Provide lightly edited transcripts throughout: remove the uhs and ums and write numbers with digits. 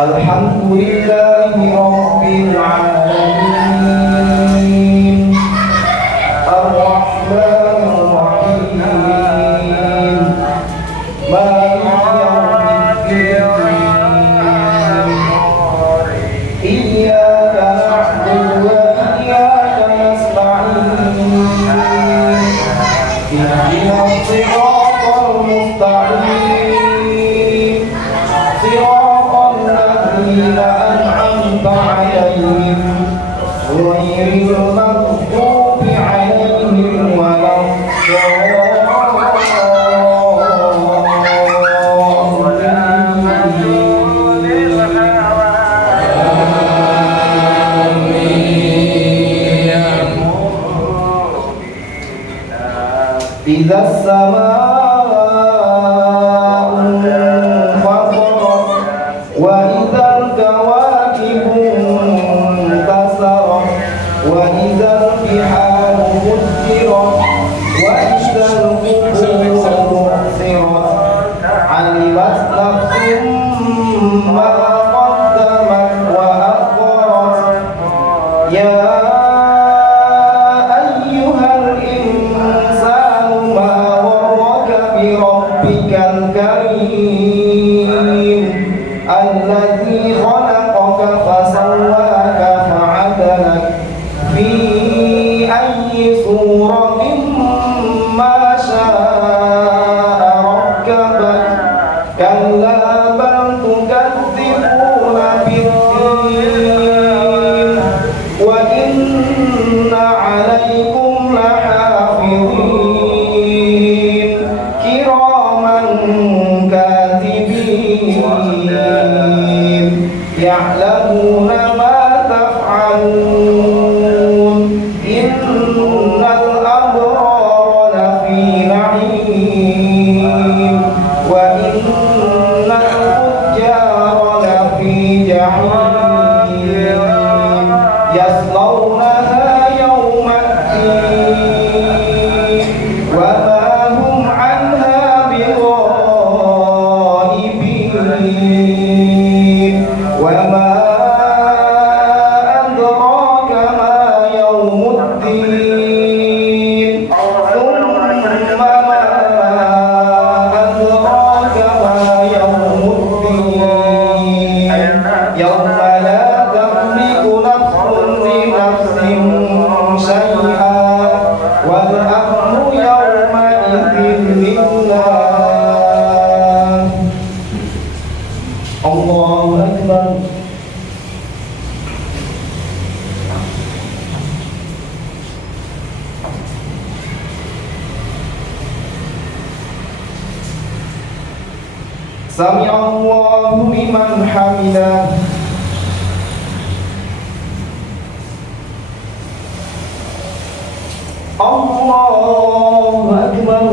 Alhamdulillahi Rabbil Alamin Ar-Rahmanir Rahim Maliki Yawmiddin Iyyaka na'budu wa iyyaka nasta'in Ihdinas siratal mustaqim Siratal ladzina an'amta 'alaihim ghairil maghdubi 'alaihim إذا السماء انفطرت وإذا الكواكب انتثرت وإذا البحار فجرت وإذا القبور بعثرت علمت نفس ما قدمت وأخرت يا بربك الكريم الذي خلقك فسواك فعدلك في أي صورة ما شاء ركبك كلا بل تكذبون بالدين وإن عليكم لحافظين كاتبين يعلمون ما تفعلون إن الأبرار لفي نعيم وإن الفجار لفي جحيم يصلونها يوم الدين وما هم عنها بغائبين وما أدراك ما يوم الدين ثم ما أدراك ما يوم الدين يوم لا تملك نفس لنفس شيئا والأمر يومئذ لله Allahu Akbar. Sami Allahu liman hamidah. Allahu Akbar.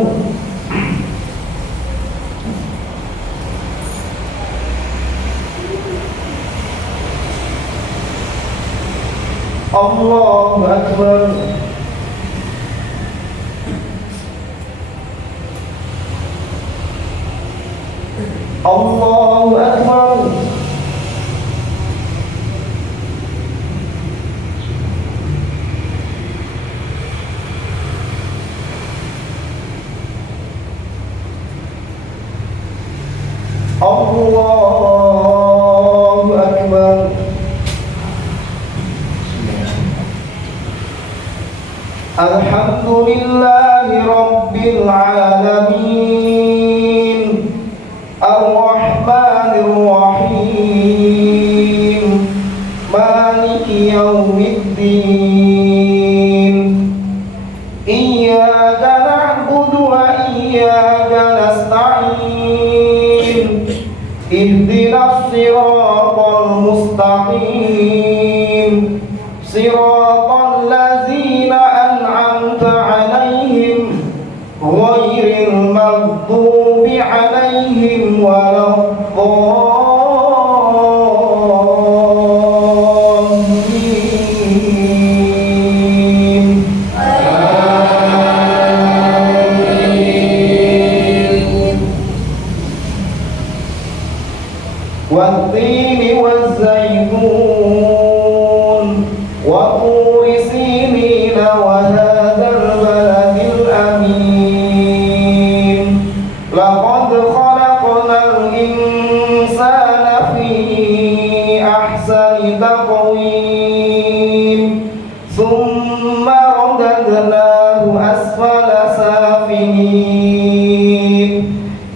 Allahu Akbar. Allahu Akbar. Allahu Akbar. Alhamdulillahi Rabbil Alamin Ar-Rahmanir Rahim Maliki Yawmiddin Iyyaka na'budu wa iyyaka nasta'in Ihdinas siratal mustaqim Siratal ladzina an'amta 'alaihim ghairil maghdubi 'alaihim waladdallin. Amin. زيتون وطور سينين وهذا البلد الأمين لقد خلقنا الإنسان في أحسن تقويم ثم رددناه أسفل سافلين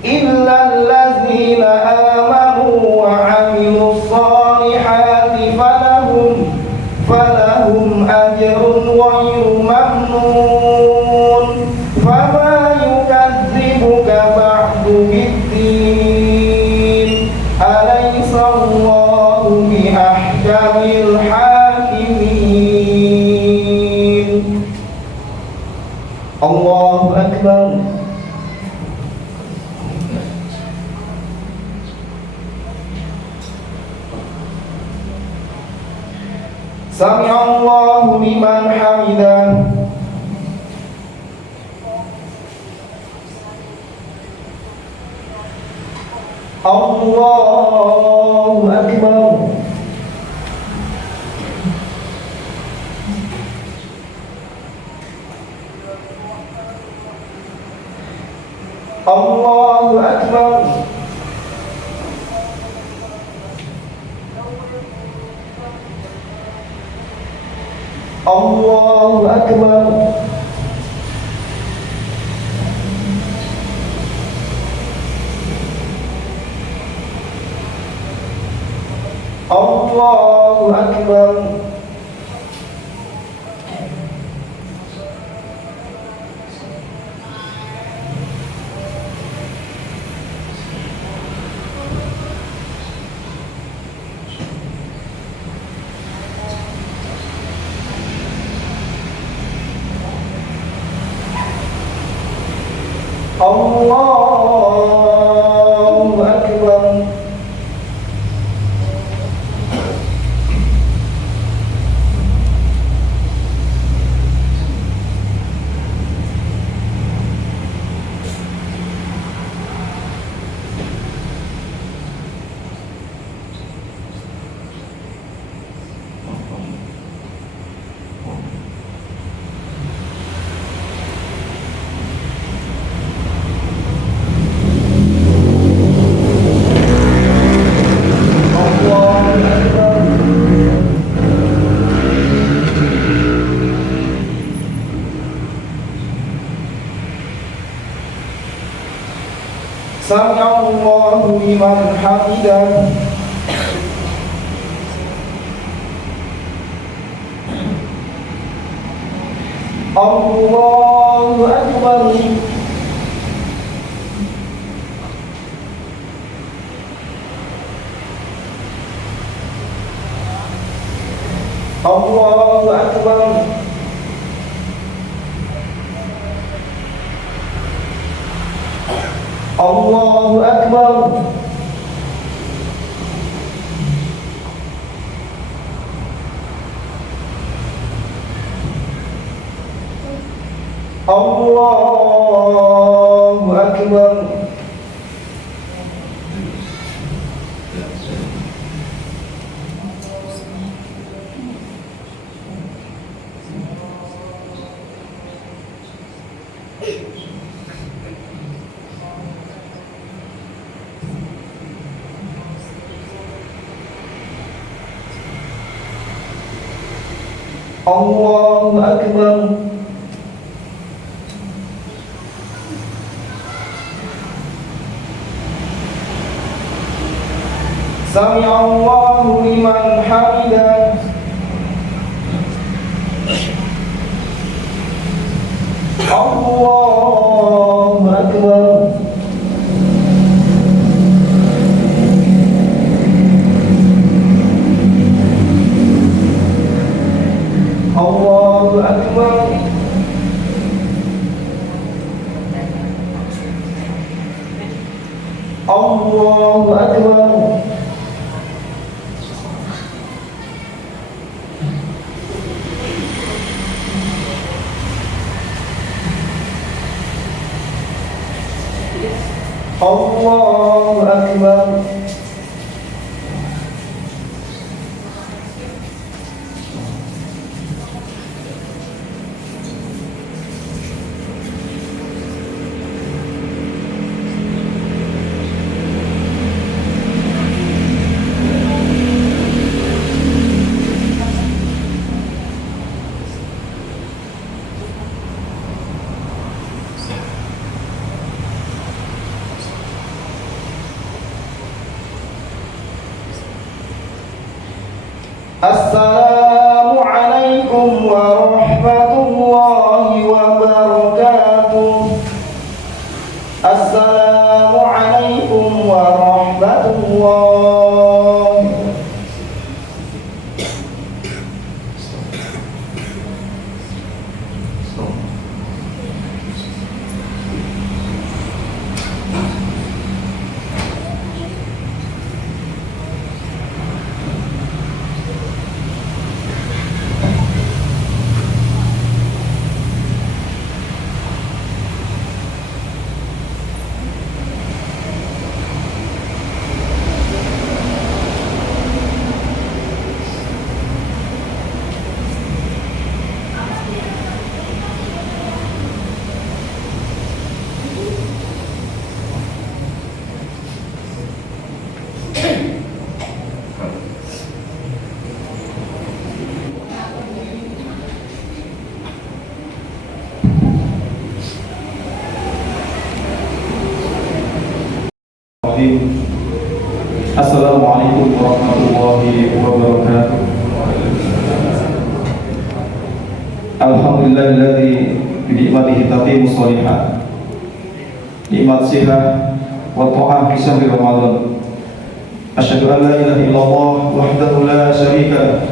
إلا الذين آمنوا وعملوا الصالحات فلهم أجر غير ممنون فما يكذبك بعد بالدين أليس الله بأحكم الحاكمين. الله أكبر. سمع الله لمن حمده. الله أكبر. الله أكبر. الله أكبر. الله أكبر. الله أكبر. سمع الله لمن حمده. الله أكبر. الله أكبر. الله أكبر. الله أكبر. الله أكبر. سمع الله لمن حمده. الله أكبر. الله أكبر. الله أكبر. الله أكبر. Assalamualaikum warahmatullahi. Assalamualaikum warahmatullahi wabarakatuh. Alhamdulillahilladzi bi ni'matihi tatimmu shalihat. Nikmat sihat wa ta'ah fi syahri Ramadan. Asyhadu an la ilaha illallah wahdahu la syarika lah.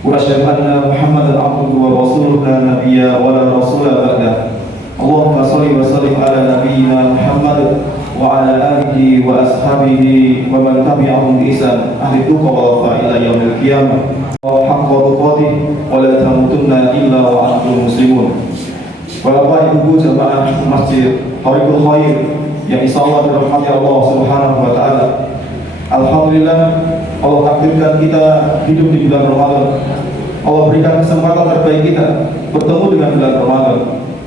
Wa asyhadu anna Muhammadan abduhu wa rasuluhu la nabiyya wa la rasula ba'dah. Allahumma shalli wa sallim ala nabiyyina Muhammad wa ala alihi wa ashabihi wa man tabi'ahum bi ihsan ahli tuqa wa wafa ila yaumil qiyamah haqqa tuqatih wa la tamutunna illa wa antum muslimun. Bapak Ibu jamaah Masjid Thariqul Khair yang insyaallah dirahmati Allah Subhanahu wa taala. Alhamdulillah Allah takdirkan kita hidup di bulan Ramadan. Allah berikan kesempatan terbaik kita bertemu dengan bulan Ramadan.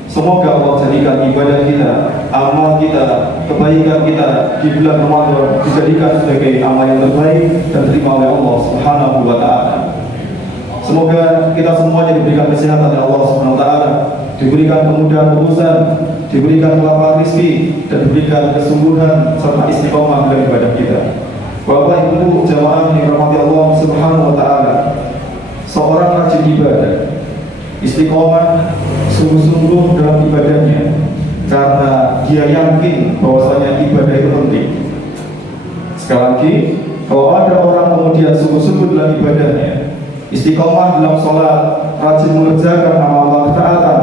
Semoga Allah jadikan ibadah kita, amal kita, kebaikan kita di bulan Ramadan dijadikan sebagai amal yang terbaik dan diterima oleh Allah Subhanahu wa taala. Semoga kita semuanya diberikan kesehatan oleh Allah Subhanahu wa taala, diberikan kemudahan urusan, diberikan kelapangan rezeki dan diberikan kesungguhan serta istiqomah dalam ibadah kita. Bapak Ibu jamaah yang dirahmati Allah Subhanahu wa taala, seorang rajin ibadah, istiqomah, sungguh-sungguh dalam ibadahnya karena dia yakin bahwasanya ibadah itu penting. Sekali lagi, kalau ada orang kemudian sungguh-sungguh dalam ibadahnya, istiqomah dalam sholat, rajin mengerjakan amal ketaatan,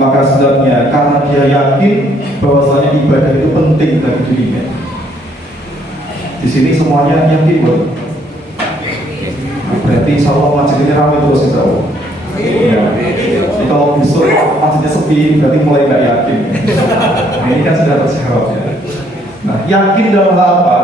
maka sebenarnya karena dia yakin bahwasanya ibadah itu penting bagi dirinya. Di sini semuanya yakin, Bro. Berarti insya Allah masjid ini ramai terus insya Allah. Ya. Jadi kalau besok masjidnya sepi, berarti mulai nggak yakin. Nah, ini kan sudah terjawab ya. Nah, yakin dalam hal apa?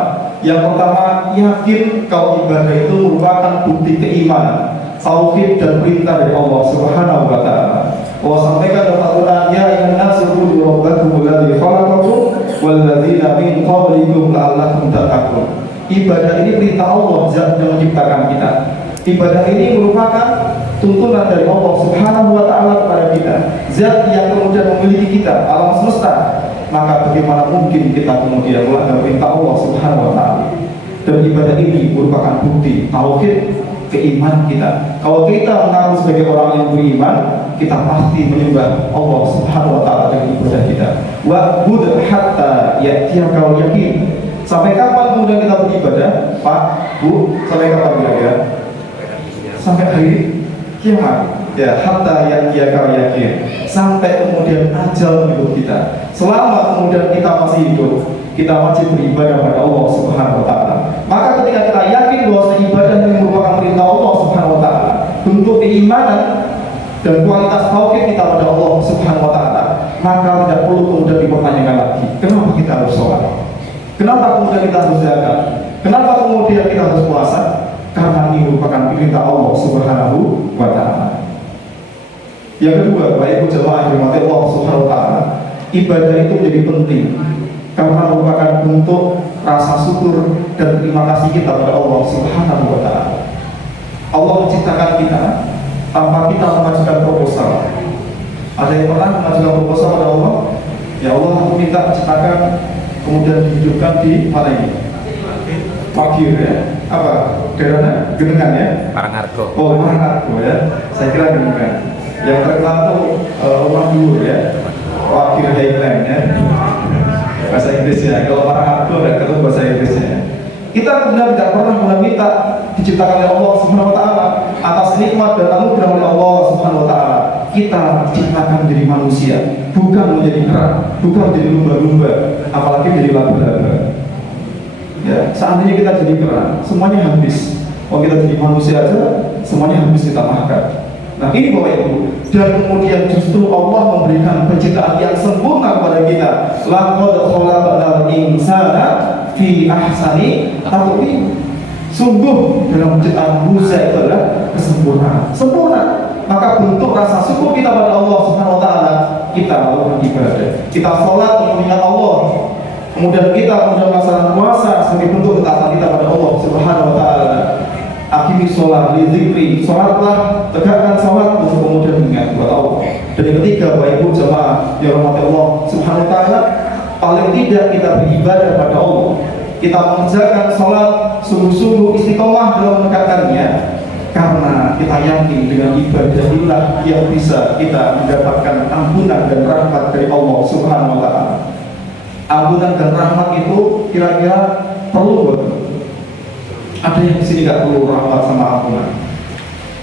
Yang pertama, yakin kalau ibadah itu merupakan bukti keimanan, tauhid dan perintah dari Allah Subhanahu wa taala. Allah sampaikan dalam Al-Qur'an, ya ayyuhan nasu ubudu rabbakum alladzi khalaqakum wal ladzina min qablikum la'allakum tattaqun. Ibadah ini perintah Allah, Zat yang menciptakan kita. Ibadah ini merupakan tuntunan dari Allah Subhanahu wa taala kepada kita, Zat yang kemudian memiliki kita, alam semesta. Maka bagaimana mungkin kita kemudian melanggar perintah Allah Subhanahu wa taala? Dan ibadah ini merupakan bukti tauhid keimanan kita. Kalau kita mengaku sebagai orang yang beriman, kita pasti menyembah Allah Subhanahu wa taala dengan ibadah kita. Wa bud hatta ya'tiyakal yakin. Sampai kapan kemudian kita beribadah? Pak, Bu, sampai kapan kira-kira? Sampai hari kiamat. Ya, hatta ya'tiyakal yakin. Sampai kemudian ajal hidup kita. Selama kemudian kita masih hidup, kita wajib beribadah kepada Allah Subhanahu wa taala. Maka ketika kita yakin bahwa ibadah ini merupakan perintah Allah Subhanahu wa taala, bentuk keimanan dan kualitas tauhid kita pada Allah Subhanahu wa taala, maka tidak perlu kemudian dipertanyakan lagi, kenapa kita harus sholat? Kenapa kemudian kita harus zakat? Kenapa kemudian kita harus puasa? Karena ini merupakan perintah Allah Subhanahu wa taala. Yang kedua, Bapak Ibu jemaah yang dirahmati Allah Subhanahu wa taala, ibadah itu menjadi penting karena merupakan bentuk rasa syukur dan terima kasih kita kepada Allah Subhanahu wa taala. Allah menciptakan kita tanpa kita mengajukan proposal. Ada yang pernah mengajukan proposal pada Allah? Ya Allah, aku minta ciptakan kemudian dihidupkan di mana ini? Magir ya? Apa? Daerahnya? Genengan ya? Paranghargo. Oh, Paranghargo ya? Saya kira Genengan. Yang terkenal itu rumah dulu ya? Magir Highland ya? Inggrisnya. Kalau para aku nggak ketemu bahasa Inggrisnya. Kita benar tidak pernah meminta diciptakan oleh Allah Subhanahu Wa Taala atas nikmat dan anugerah oleh Allah Subhanahu Wa Taala. Kita diciptakan menjadi manusia, bukan menjadi kera, bukan menjadi lumba-lumba, apalagi menjadi laba-laba. Ya, seandainya kita jadi kera, semuanya habis. Kalau kita jadi manusia aja, semuanya habis kita makan. Nah ini Bapak Ibu, dan kemudian justru Allah memberikan penciptaan yang sempurna kepada kita. Laqad khalaqnal insana fi ahsani taqwim. Sungguh dalam penciptaan manusia itu adalah kesempurnaan, sempurna. Maka bentuk rasa syukur kita pada Allah Subhanahu Wa Taala, kita melakukan ibadah, kita sholat untuk mengingat Allah. Kemudian kita melaksanakan puasa sebagai bentuk ketaatan kita pada Allah Subhanahu Wa Taala. Akimi sholat, lidzikri, sholatlah, tegakkan sholat untuk kemudian mengingat kepada Allah. Dan yang ketiga, Bapak Ibu jemaah yang rahmati Allah Subhanahu Wa Taala, paling tidak kita beribadah pada Allah. Kita mengerjakan sholat sungguh-sungguh istiqomah dalam menegakkannya, karena kita yakin dengan ibadah inilah yang bisa kita mendapatkan ampunan dan rahmat dari Allah Subhanahu Wa Taala. Ampunan dan rahmat itu kira-kira perlu betul. Ada yang di sini nggak perlu rahmat sama ampunan.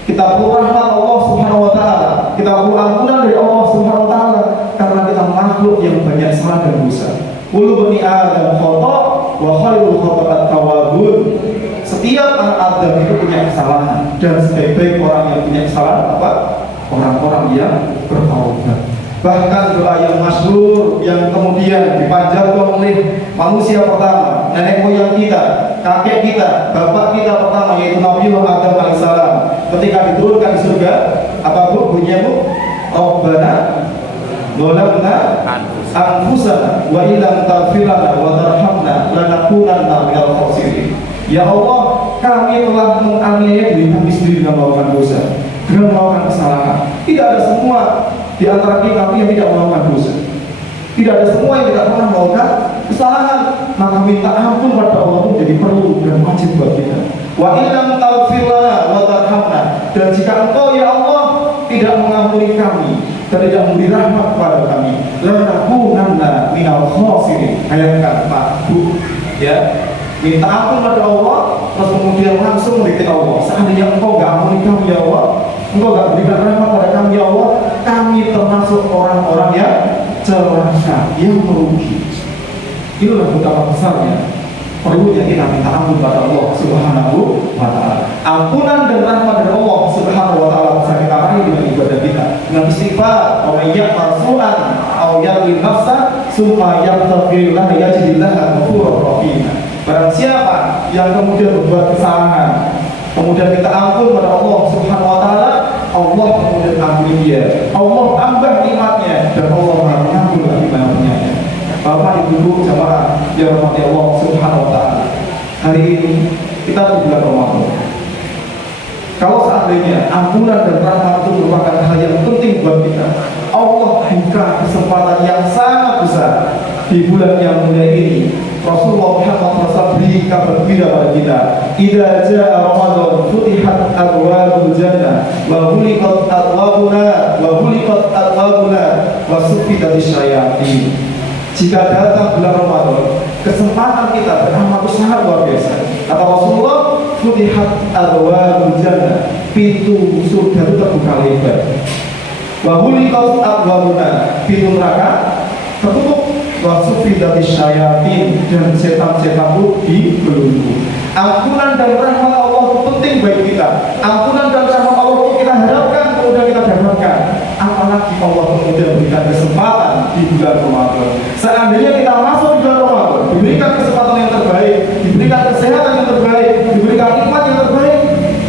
Kita perlu rahmat Allah Subhanahu Wa Taala. Kita perlu ampunan dari Allah Subhanahu Wa Taala karena kita makhluk yang banyak salah dan dosa. Kullu bani Adam khata' wa khairul khata'at tawwabun. Setiap anak Adam itu punya kesalahan, dan sebaik-baik orang yang punya kesalahan apa? Orang-orang yang bertaubat. Bahkan doa yang masyhur yang kemudian dipanjatkan oleh manusia pertama, nenek moyang kita, kakek kita, bapak kita pertama, yaitu Nabi Adam alaihissalam, ketika diturunkan di surga, apa bunyinya Bu? Rabbana zalamna anfusana wa illam taghfir lana wa tarhamna lanakunanna minal khasirin. Ya Allah, kami telah menganiaya diri kami sendiri dengan melakukan dosa, dengan melakukan kesalahan. Tidak ada semua di antara kita yang tidak melakukan dosa. Tidak ada semua yang tidak pernah melakukan kesalahan. Maka minta ampun pada Allah itu jadi perlu dan wajib buat kita. Wa illam taghfir lana wa tarhamna. Dan jika Engkau ya Allah tidak mengampuni kami dan tidak memberi rahmat kepada kami, lanakunanna minal khasirin. Bayangkan Pak Bu, ya, minta ampun pada Allah, terus kemudian langsung mendekati Allah. Seandainya Engkau gak ampuni kami ya Allah, Engkau gak berikan rahmat pada kami ya Allah, kami termasuk orang-orang yang celaka, yang merugi. Inilah betapa besarnya perlunya kita minta ampun pada Allah Subhanahu Wa Taala. Ampunan dan rahmat dari Allah Subhanahu Wa Taala bisa kita raih dengan ibadah kita, dengan istighfar, wa may ya'mal su'an aw yadlim nafsa summa yaghfirullah yajidillah ghafurur rahim. Barang siapa yang kemudian berbuat kesalahan, kemudian kita ampun pada Allah Subhanahu Wa Taala, Allah kemudian ampuni dia, Allah tambah nikmatnya, dan Allah Maha Pengampun lagi Maha Penyayang. Bapak Ibu jamaah yang rahmati Allah Subhanahu Wa Taala, hari ini kita di bulan Ramadan. Kalau seandainya ampunan dan rahmat itu merupakan hal yang penting buat kita, Allah buka kesempatan yang sangat besar di bulan yang mulia ini. Rasulullah Muhammad SAW beri kabar gembira pada kita. Idza jaa Ramadan futihat abwabul jannah wa ghuliqat abwabuna wa suffidatis syayatin. Jika datang bulan Ramadan, kesempatan kita beramal itu sangat luar biasa. Kata Rasulullah, futihat abwabul jannah, pintu surga itu terbuka lebar. Wa ghuliqat abwabuna, pintu neraka tertutup. Wa suffidatis syayatin, dan setan-setan itu dibelenggu. Ampunan dan rahmat Allah itu penting bagi kita. Ampunan dan rahmat Allah itu kita harapkan, kemudian kita dapatkan. Apalagi Allah kemudian berikan kesempatan di bulan Ramadan. Seandainya kita masuk di bulan Ramadan, diberikan kesempatan yang terbaik, diberikan kesehatan yang terbaik, diberikan nikmat yang terbaik,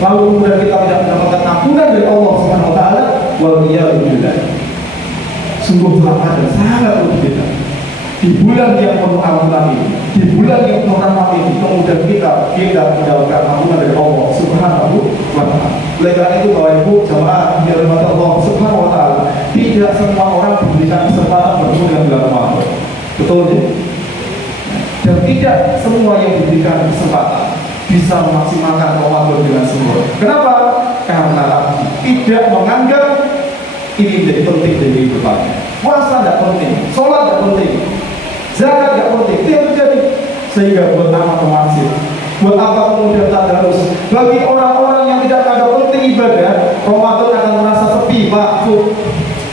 lalu kemudian kita tidak mendapatkan ampunan dari Allah Subhanahu Wa Taala, waliyadzubillah. Sungguh celaka dan sangat rugi kita. Di bulan yang penuh ampunan ini, di bulan yang penuh rahmat ini, kemudian kita mendapatkan ampunan dari Allah Subhanahu Wa Taala. Oleh karena itu Bapak Ibu jamaah yang dirahmati Allah Subhanahu Wa Taala, tidak semua orang diberikan kesempatan bertemu dengan bulan Ramadan, betul ya? Dan tidak semua yang diberikan kesempatan bisa memaksimalkan Ramadan dengan sempurna. Kenapa? Karena tidak menganggap ini menjadi penting dari kehidupannya. Puasa tidak penting, sholat tidak penting, zakat tidak penting, Sehingga buat apa ke masjid? Buat apa kemudian tadarus? Bagi orang-orang yang tidak ada penting ibadah, Ramadan akan merasa sepi, waktu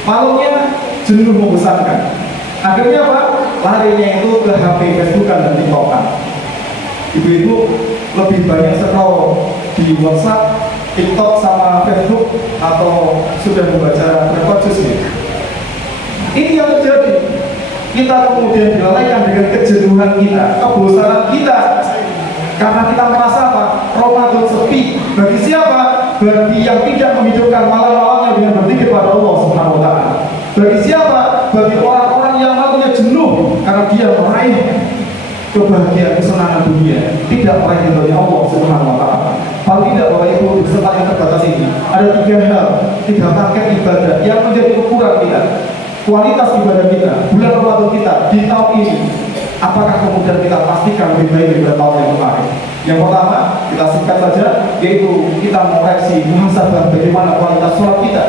malamnya jenuh membosankan. Akhirnya apa? Larinya itu ke HP, Facebookan dan TikTokan. Ibu-ibu lebih banyak scroll di WhatsApp, TikTok sama Facebook atau sudah membaca berapa juz ya? Ini yang terjadi. Kita kemudian dilalaikan dengan kejenuhan kita, kebosanan kita, karena kita merasa apa? Ramadan sepi. Bagi siapa? Bagi yang tidak menghidupkan malam-malamnya dengan berzikir pada Allah Subhanahu wa Ta'ala. Bagi siapa? Bagi orang-orang yang malamnya jenuh karena dia meraih kebahagiaan kesenangan dunia, tidak meraih ridhonya Allah Subhanahu wa Ta'ala. Kalau tidak, Bapak Ibu, di kesempatan yang terbatas ini ada tiga paket ibadah yang menjadi ukuran kita, kualitas ibadah kita, bulan Ramadan kita di tahun ini. Apakah kemudian kita pastikan lebih baik daripada tahun yang kemarin? Yang pertama, kita singkat saja, yaitu kita mengoreksi muhasabah bagaimana kualitas sholat kita.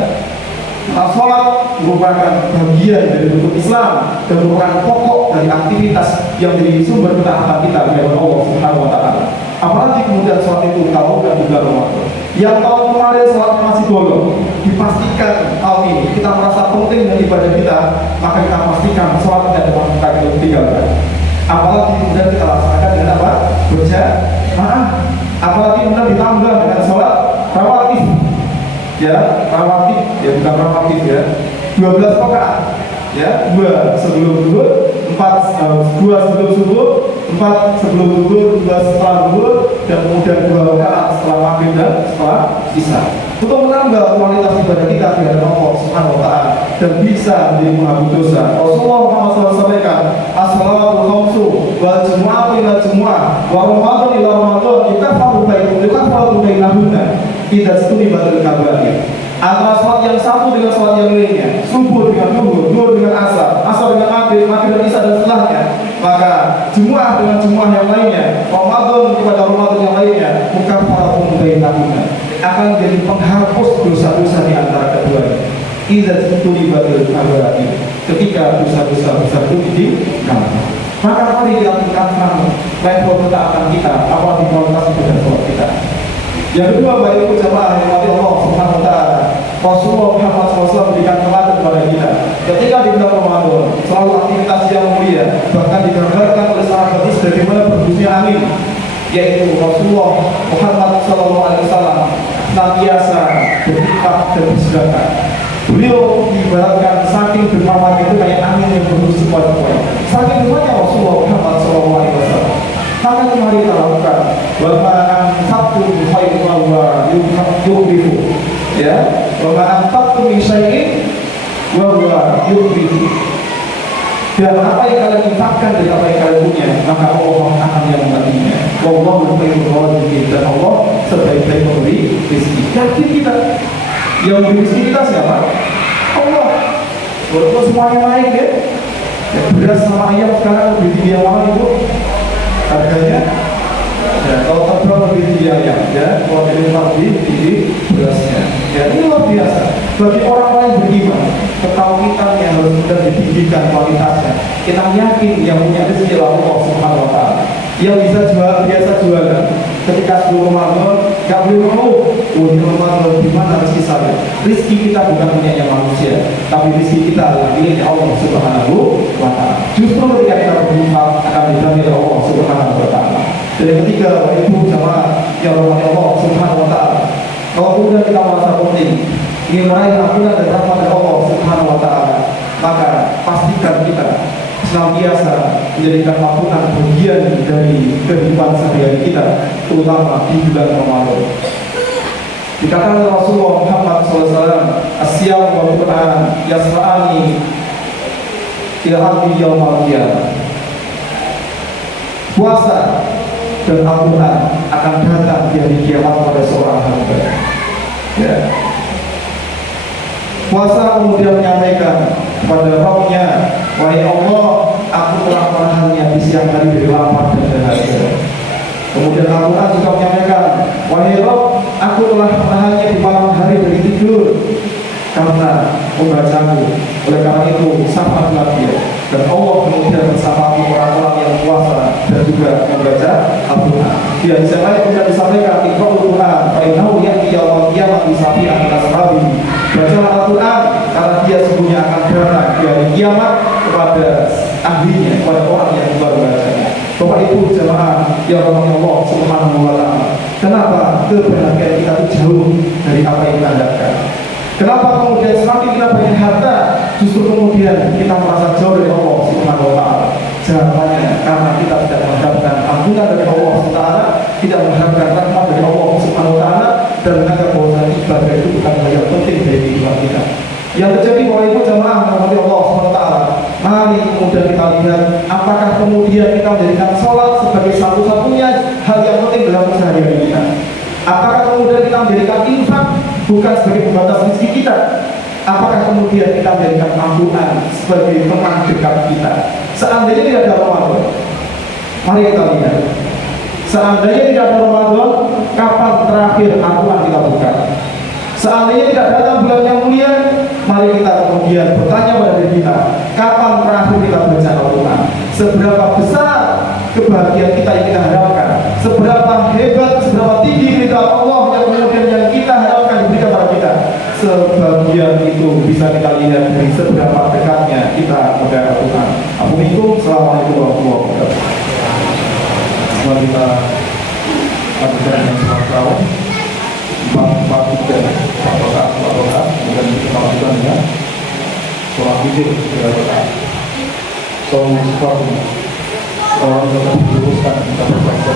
Nah, sholat merupakan bagian dari bentuk Islam dan merupakan pokok dari aktivitas yang menjadi sumber ketaatan kita kepada Allah Subhanahu wa Ta'ala. Apalagi kemudian sholat itu kalau bukan bulan Ramadan. Yang tahun kemarin sholatnya masih bolong, dipastikan tahun ini kita merasa penting dengan ibadah kita, maka kita pastikan sholat tidak dapat kita tinggalkan. Apalagi kemudian kita laksanakan dengan apa? Berjamaah. Apalagi kemudian ditambah dengan sholat rawatib. Ya, rawatib, ya bukan rawatib ya. 12 rakaat. Ya, 2 sebelum zuhur, 2 sebelum subuh, 4 sebelum zuhur, 2 setelah zuhur, dan kemudian 2 rakaat setelah maghrib dan setelah isya. Untuk menambah kualitas ibadah kita di hadapan Allah Subhanahu wa Ta'ala dan bisa menjadi penghapus dosa. Rasulullah Muhammad SAW sampaikan, as-salawatul khamsu wal jumu'atu ila jumu'ah wa ramadan ila ramadan yukaffaru bainahunna idza stunibatul kabair. Antara sholat yang satu dengan sholat yang lainnya, subuh dengan zuhur, zuhur dengan asar, asar dengan maghrib, maghrib dengan isya dan setelahnya, maka jumu'ah dengan jumu'ah yang lainnya, Ramadan kepada Ramadan yang lainnya, mukaffaratun bainahunna, akan jadi penghapus dosa-dosa di antara keduanya. Idza stunibatul kabair, ketika dosa-dosa besar itu dikampung. Maka mari kita tingkatkan level ketaatan kita, apalagi kualitas ibadah sholat kita. Yang kedua, Bapak Ibu jamaah yang dirahmati Allah Subhanahu wa Ta'ala, Rasulullah Muhammad SAW memberikan teladan kepada kita. Ketika di bulan Ramadan, selalu aktivitas yang mulia, bahkan digambarkan oleh sahabat ini sebagaimana berbusnya angin, yaitu Rasulullah Muhammad SAW senantiasa berinfak dan bersedekah. Beliau diibaratkan saking dermawannya itu kayak angin yang berhembus sepoi-sepoi. Saking dermawannya Rasulullah Muhammad SAW. Maka mari kita lakukan. Wa ma anfaqtum min khairin wa yukhlifu. Ya, wa ma anfaqtum min syai'in wa huwa yukhlifu. Dan apa yang kalian infakkan dari apa yang kalian punya, maka Allah akan yang menggantinya. Wallahu khairul raziqin, dan Allah sebaik-baik pemberi rezeki. Yakin kita, yang memberi rezeki kita siapa? Allah. Walaupun semuanya naik ya, beras sama ayam sekarang lebih tinggi yang mana Ibu? Harganya, ya, kalau terbang lebih tinggi ayam, ya, kalau lebih tinggi berasnya. Ya, ini luar biasa. Bagi orang-orang yang beriman, ketauhidan yang harus benar ditinggikan kualitasnya. Kita yakin yang punya rezeki Allah Subhanahu wa Ta'ala. Yang bisa biasa jualan ketika sebelum Ramadan, nggak boleh mau. Di Ramadan di mana rezeki saya? Rezeki kita bukan punya manusia, tapi rezeki kita adalah milik Allah Subhanahu wa Ta'ala. Justru ketika kita berinfak akan dijamin oleh Allah Subhanahu wa Ta'ala. Dan yang ketiga, Ibu jamaah yang rahmati Allah Subhanahu wa Ta'ala, kalau kemudian kita merasa penting ingin meraih ampunan dan rahmat dari Allah Subhanahu wa Ta'ala, maka pastikan kita senantiasa menjadikan ampunan bagian dari kehidupan sehari-hari kita, terutama di bulan Ramadan. Dikatakan Rasulullah Muhammad SAW, asyam wa Qur'an yasra'ani ila abdi yaumal qiyamah. Puasa dan Al-Quran akan datang di hari kiamat pada seorang hamba. Ya. Puasa kemudian menyampaikan kepada Rabbnya, wahai Allah, aku telah menahannya di siang hari dari lapar dan dahaga. Kemudian Al-Quran juga menyampaikan, wahai Rabb, aku telah menahannya di malam hari dari tidur karena membacamu. Oleh karena itu, syafaatlah dia. Dan Allah kemudian bersama orang-orang yang puasa dan juga Di hadis yang lain kemudian disampaikan Iqra'ul Quran fa innahu ya'ti yaumil qiyamati safi'an min ashabihi. Bacalah Al-Quran karena dia sesungguhnya akan datang di hari kiamat kepada ahlinya, kepada orang yang baru bacanya. Bapak Ibu jamaah yang rahmati Allah Subhanahu wa taala. Kenapa kebahagiaan kita itu jauh dari apa yang kita harapkan? Kenapa kemudian semakin kita banyak harta, justru kemudian kita merasa jauh dari Allah Subhanahu wa taala? Jawabannya karena kita tidak mengharapkan ampunan dari Allah Subhanahu wa taala, tidak mengharapkan rahmat dari Allah Subhanahu wa taala, dan menganggap bahwa ibadah itu bukan hal yang penting dari kehidupan kita. Yang terjadi Bapak Ibu jamaah rahmati Allah Subhanahu wa taala, mari kemudian kita lihat apakah kemudian kita menjadikan sholat sebagai satu-satunya hal yang penting dalam keseharian kita. Apakah kemudian kita menjadikan infak bukan sebagai pembatas rezeki kita? Apakah kemudian kita menjadikan ampunan sebagai teman dekat kita? Seandainya tidak ada Ramadan, mari kita lihat. Seandainya tidak ada Ramadan, kapan terakhir ampunan kita buka? Seandainya tidak datang bulan yang mulia, mari kita kemudian bertanya pada diri kita, kapan terakhir kita baca Al-Quran? Seberapa besar kebahagiaan kita yang kita harapkan? Seberapa hebat, seberapa tinggi kita Allah yang kemudian yang kita harapkan diberikan kepada kita? Sebagian itu bisa kita lihat dari seberapa dekatnya kita kepada Al-Quran. Assalamualaikum warahmatullahi wabarakatuh. Mari kita lakukan yang semacam empat tiga kemudian kita lakukan ya sholat witir kita seperti orang yang diluruskan kita berbaca.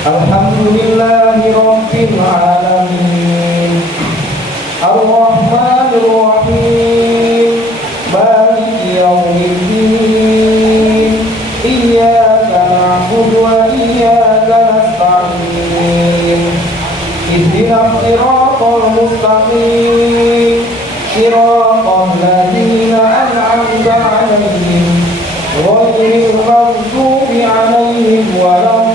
Alhamdulillahi Rabbil Alamin Ar-Rahmanir Rahim Maliki Yawmiddin Iyyaka na'budu wa iyyaka nasta'in Ihdinas siratal mustaqim Siratal ladzina an'amta 'alaihim ghairil maghdubi 'alaihim waladdallin.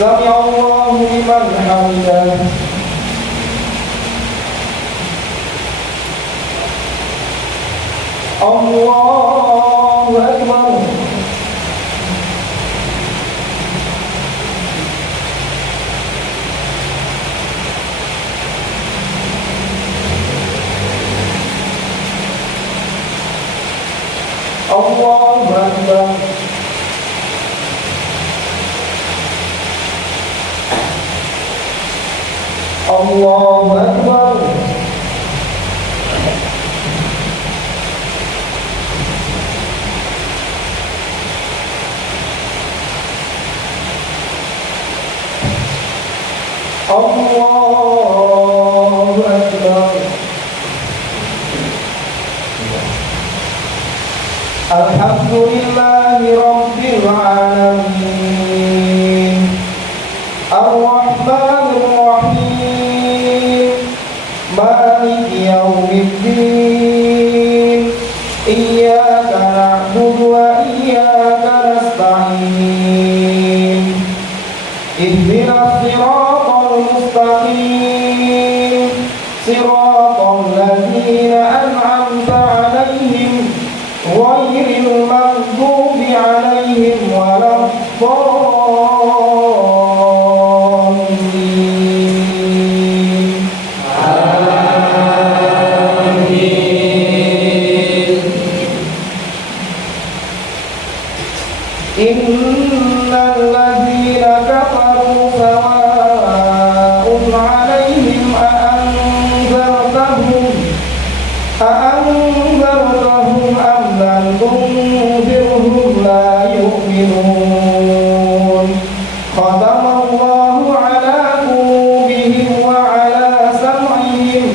Sami Allahu liman hamidah. Allahu Akbar. Allahu Akbar. Allahu Akbar. Allahu Akbar. Alhamdulillahi Rabbil Alamin Ar-Rahmanir Rahim Maliki Yawmiddin Iyyaka na'budu wa iyyaka nasta'in Ihdinas siratal mustaqim Siratal ladzina an'amta 'alaihim ghairil maghdubi 'alaihim waladdallin. Amin. Innal ladzina kafaru sawa'un 'alaihim أأنذرتهم أم لم تنذرهم لا يؤمنون ختم الله على قلوبهم وعلى سمعهم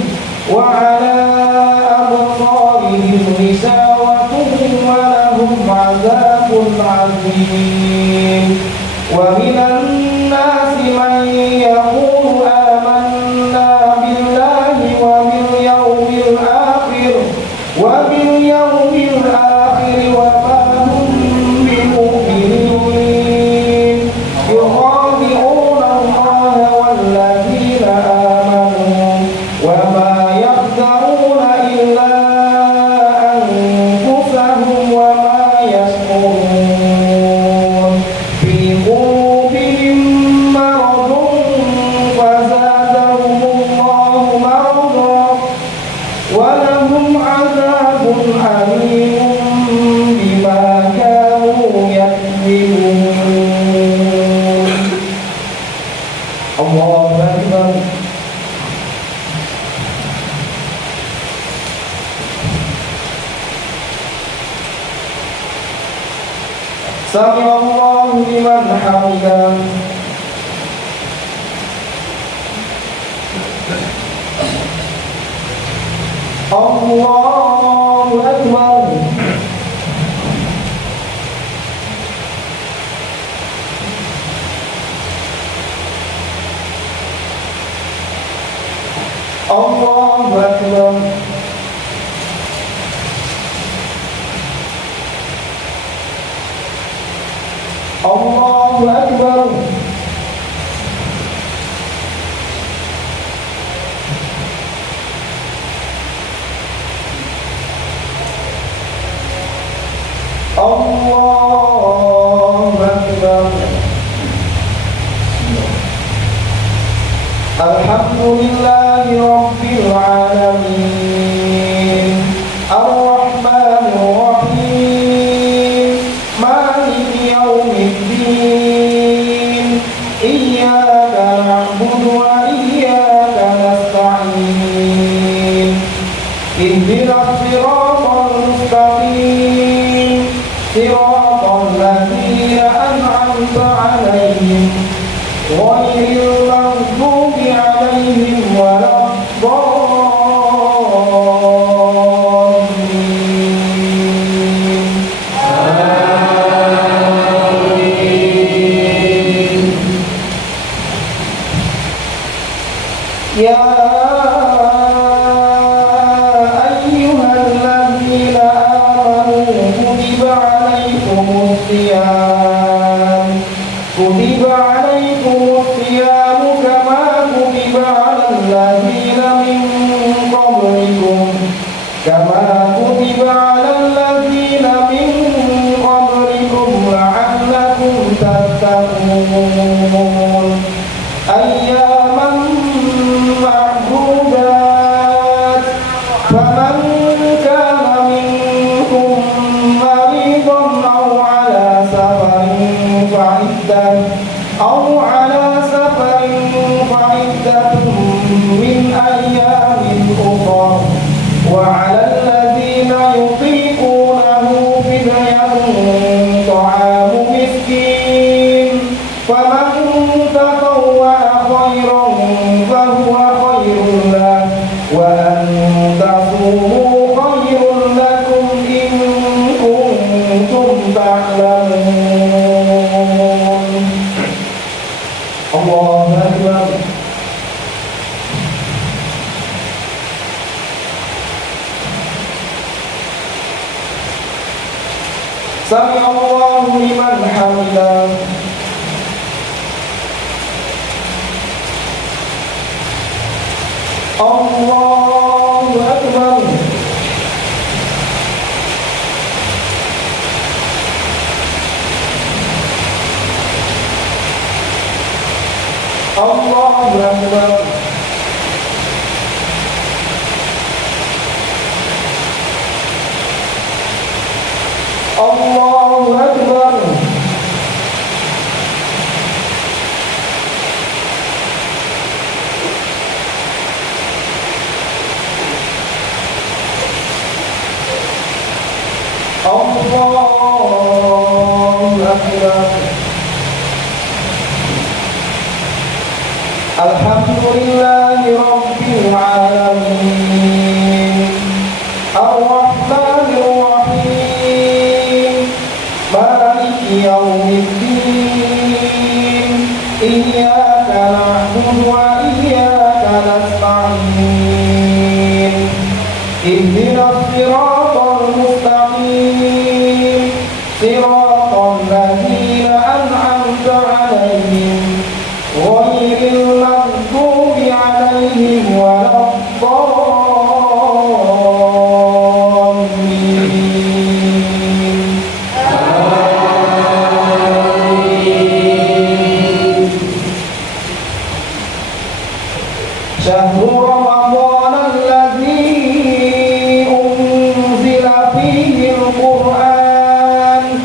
وعلى أبصارهم غشاوة ولهم عذاب عظيم ومن الناس من يقول آمنا بالله وباليوم الآخر وما هم بمؤمنين يخادعون الله والذين آمنوا وما يخدعون إلا أنفسهم وما يشعرون في قلوبهم مرض فزادهم الله مرضا ولهم عذاب أليم بما كانوا يكذبون. الله أكبر. سمع الله لمن حمده. الله أكبر. الله أكبر. الله أكبر. الله أكبر. الحمد لله رب العالمين الرحمن الرحيم مالك يوم الدين إياك نعبد وإياك نستعين اهدنا الصراط المستقيم صراط الذين أنعمت عليهم غير المغضوب عليهم ولا الضالين. آمين. يا أيها الذين آمنوا كتب عليكم الصيام كما كتب على الذين من قبلكم لعلكم تتقون أياما معدودات فمن كان منكم مريضا أو على سفر فعدة من أيام أخر وعلى الذين يطيقونه فدية طعام مسكين فمن تطوع خيرا فهو خير له وأن تصوموا Sami Allahu liman hamidah. Allahu Akbar. Allahu Akbar. Allahu Akbar. Allahu Akbar. Alhamdulillahi Rabbil Alamin. Ar-Rahmanir Rahim. Maliki Yawmiddin. Iyyaka na'budu wa iyyaka nasta'in. Ihdinas siratal mustaqim. Siratal ladzina an'amta 'alaihim. Ghairil maghdubi 'alaihim waladdallin. Syahrul Ramadan alladzi unzila fihi al-Qur'an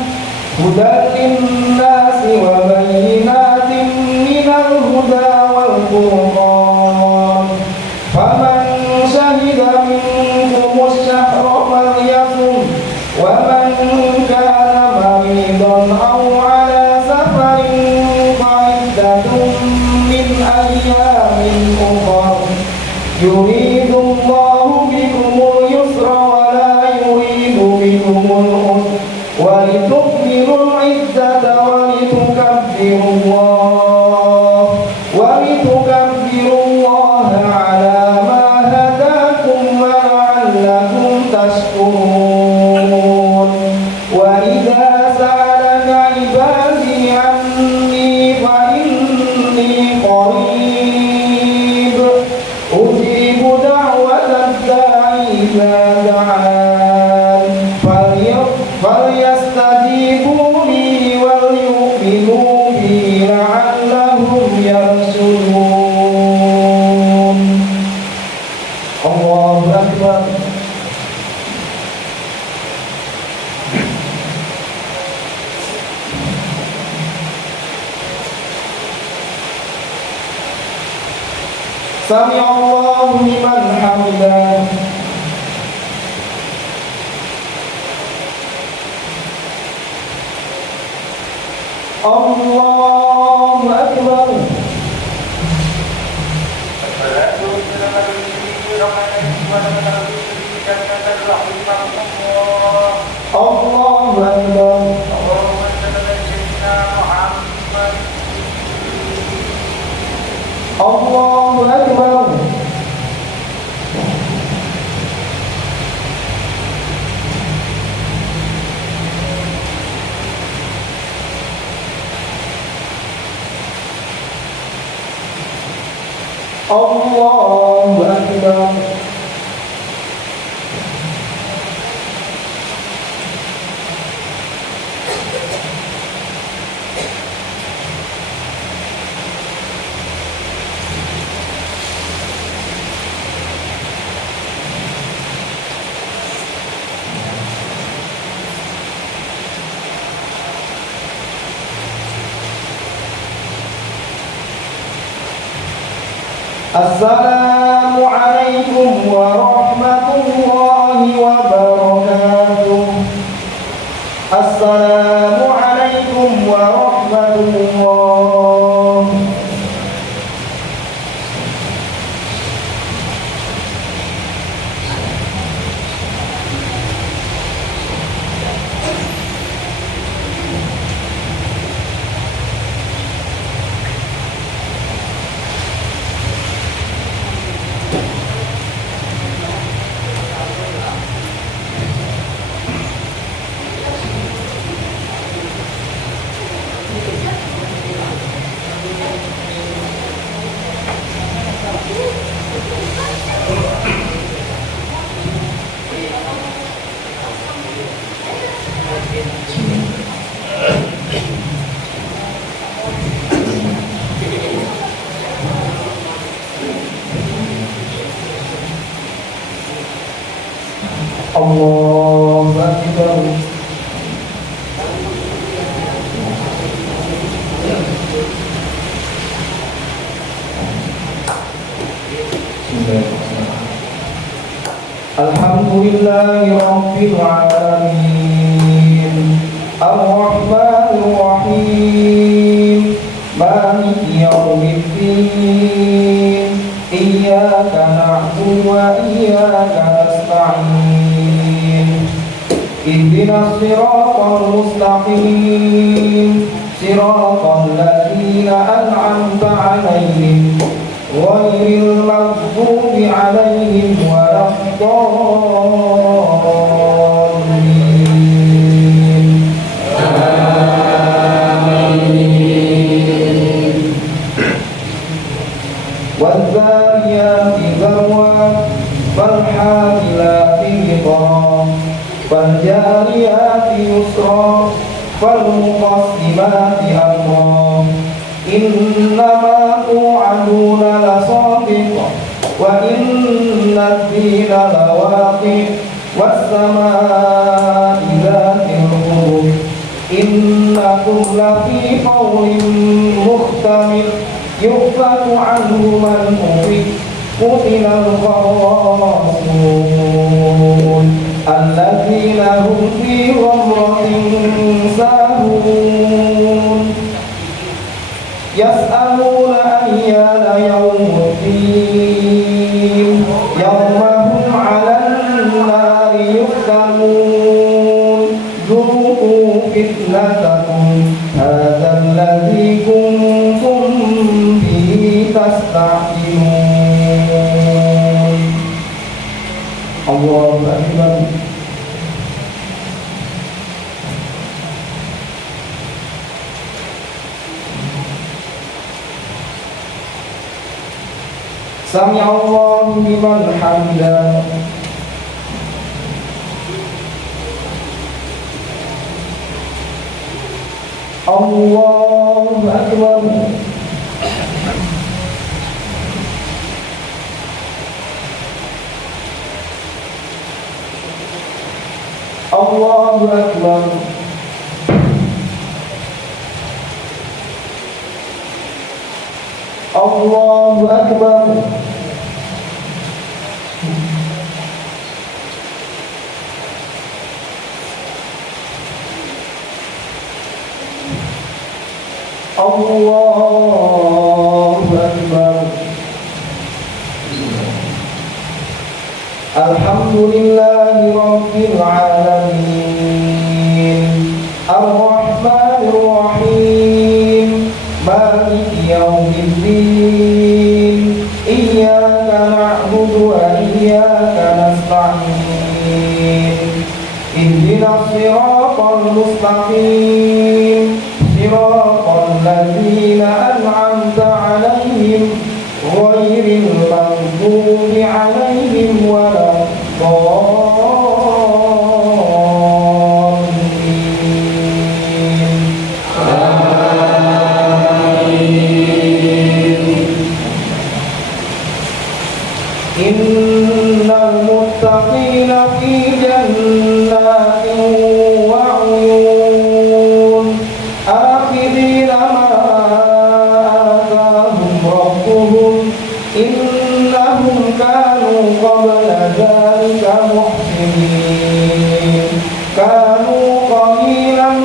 hudan lin-nasi wa bayyinatin minal huda wal furqan. Faman syahida minkumus syahra falyasum wa man kana maridan aw ala safarin fa'iddatun min ayyamin ukhra. Yuridullahu bikumul yusra wa la yuridu bikumul usra wa litukmilul iddata wa litukabbirullaha ala ma hadakum wa la'allakum tashkurun. Wa idza sa'alaka ibadi anni fa inni qarib ujibu da'watad da'i idza da'an falyastajibu li wal yu'minu bi la'allahum yarshudun. Allahu Akbar. Sami Allahu liman hamidah. Allahu Akbar. Allahu Akbar. Allahu Akbar. Allahu Akbar. Assalamu alaikum warahmatullahi wabarakatuh. Assalamu alaikum warahmatullahi. Allahu Akbar. Alhamdulillahi Rabbil Alamin, Ar-Rahmanir Rahim, Maliki Yawmiddin, Iyyaka na'budu wa iyyaka nasta'in, Ihdinas siratal mustaqim, siratal ladzina an'amta 'alaihim ghairil maghdubi 'alaihim waladdallin. Amin. Wadh-dhariyati dharwa falhamilati wiqra faljariyati yusra falmuqassimati amra. Innama tu'aduna lasadiq wa inna ad-dina lawaqi was-samaa'i dhatil hubub innakum lafi qawlin mukhtalif yufaku anhu man ufik qutilal khawwasun alladzina hum fi ghamratin sahun yas'aluna ayyana yawmuddin yawma hum 'alan nari yuftanun dhuqu fitnatakum hadzal ladzi kuntum bihi tasta'jilun. Allahu Akbar. Sami Allahu liman hamidah. Allahu Akbar. Allahu Akbar. Allahu Akbar. Allahu Akbar. Alhamdulillahi Rabbil Alamin, Ar-Rahmanir Rahim, Maliki Yawmiddin, Iyyaka na'budu wa iyyaka nasta'in, Ihdinas siratal mustaqim, siratal ladzina an'amta 'alaihim ghairil maghdubi 'alaihim waladdallin. Amin. Innal muttaqina fi jannatin wa 'uyun akhidina ma atahum rabbuhum innahum kanu qabla dhalika muhsinin kanu qalilan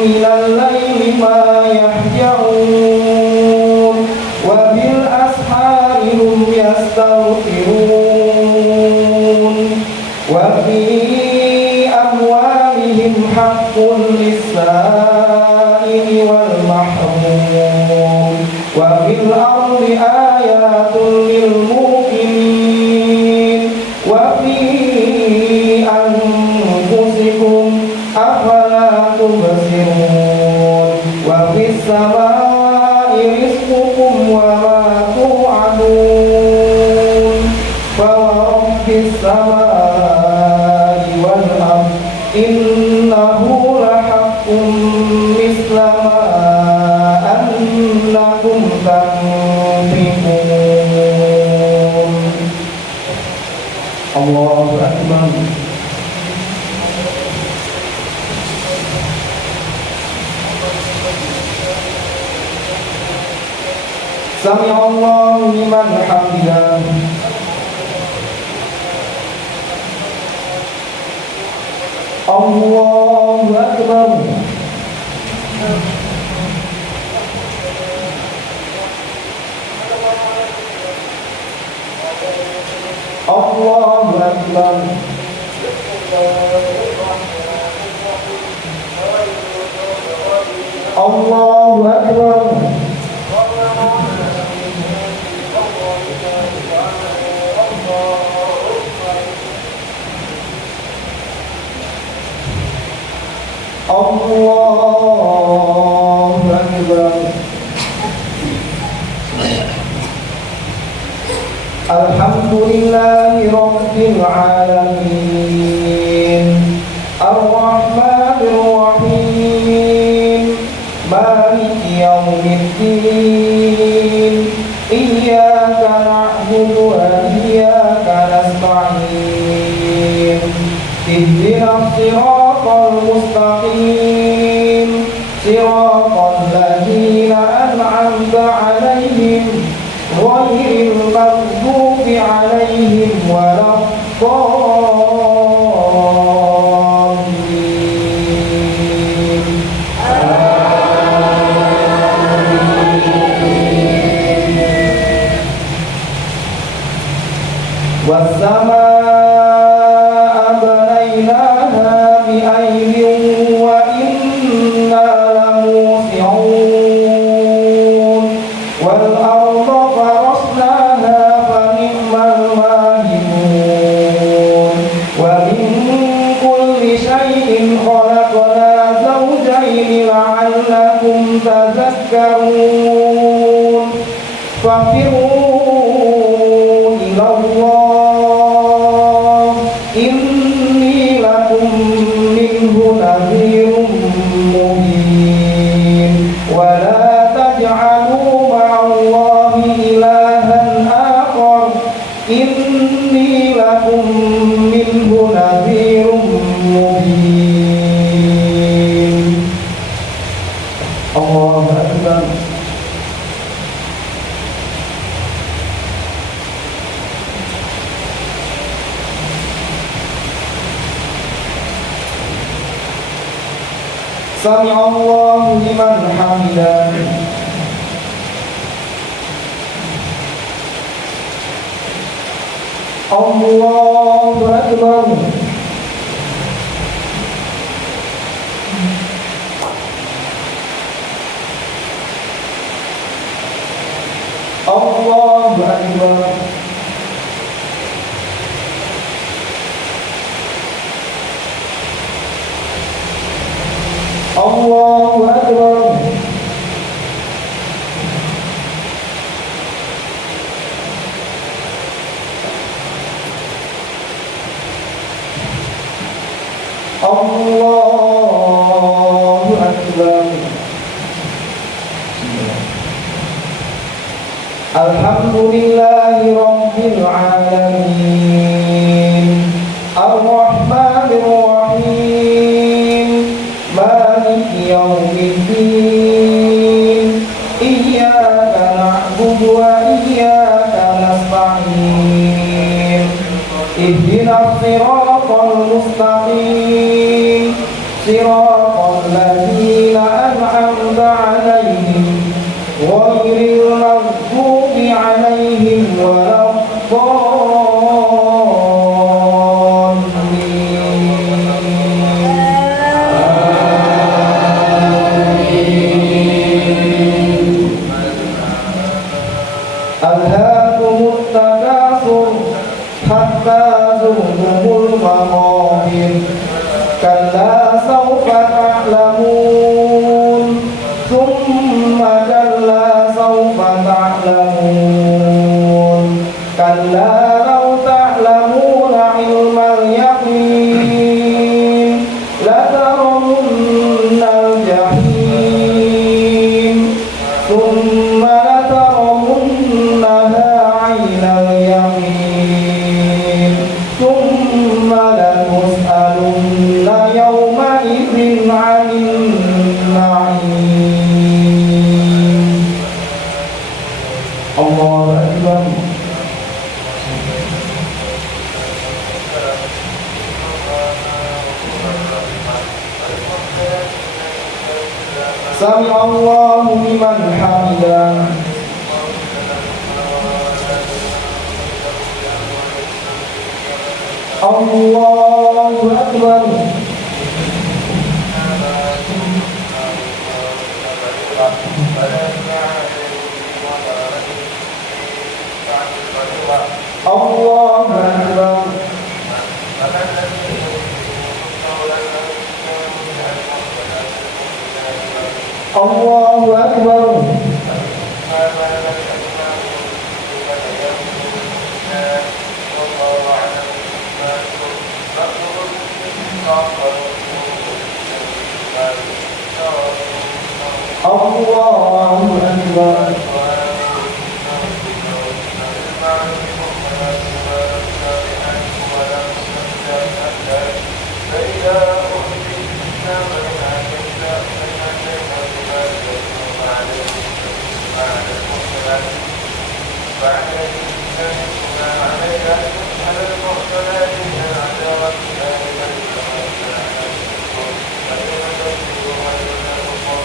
minal layli ma yahja'un wa bil ashari hum yastaghfirun wa fi amwalihim haqqun lis-sa'ili wal mahrum wa fil ardi ayatun lil muqinin wa fi anfusikum afala tubsirun wa fis samai rizqukum wa ma tu'adun fa rabbis samai wal ard innahu lahaqqun misla ma annakum tanfiqun. Allahu Akbar. Sami'allahu liman hamidah. Allahu akbar. Allahu akbar. Allahu akbar. Allahu akbar. Alhamdulillahi rabbil alamin. Ar-Rahmanir Rahim. Maliki yaumiddin. Iyyaka na'budu wa iyyaka nasta'in. Ihdinas siratal mustaqim. Siratal ladzina an'amta 'alaihim ghairil maghdubi 'alaihim waladdallin. Was-samaa'a banaynaha bi'aydin wa inna lamusi'un. Wal-arda farasnaha fa ni'mal mahidun. Wa min kulli shay'in khalaqna zawjayni la'allakum tadhakkarun. Fafirru ilallah, inni lakum minhu nadhirun mubin. Wa la taj'alu ma'allahi ilahan akhar, inni lakum minhu nadhirun mubin. Allahu akbar. Sami'allahu liman hamidah. Allahu akbar. Allahu akbar. Allahu akbar. Allahu akbar. Alhamdulillahi rabbil alamin. Ar-Rahmanir Rahim. Maliki yaumiddin. Iyyaka na'budu wa iyyaka nasta'in. Ihdinas siratal mustaqim. Siratal ladzina an'amta 'alaihim ghairil maghdubi 'alaihim waladdallin. Alhaakumut takatsur hatta zurtumul maqabir. Kalla sawfa ta'lamun. Thumma kalla sawfa ta'lamun. Kalla law ta'lamuna ilmal yaqin latarawunnal jahim. Thumma latarawunnaha 'ainal yaqin. Thumma latus'alunna yawma idzin 'anil na'im. سمع الله لمن حمده الله أكبر الله أكبر الله أكبر الله أكبر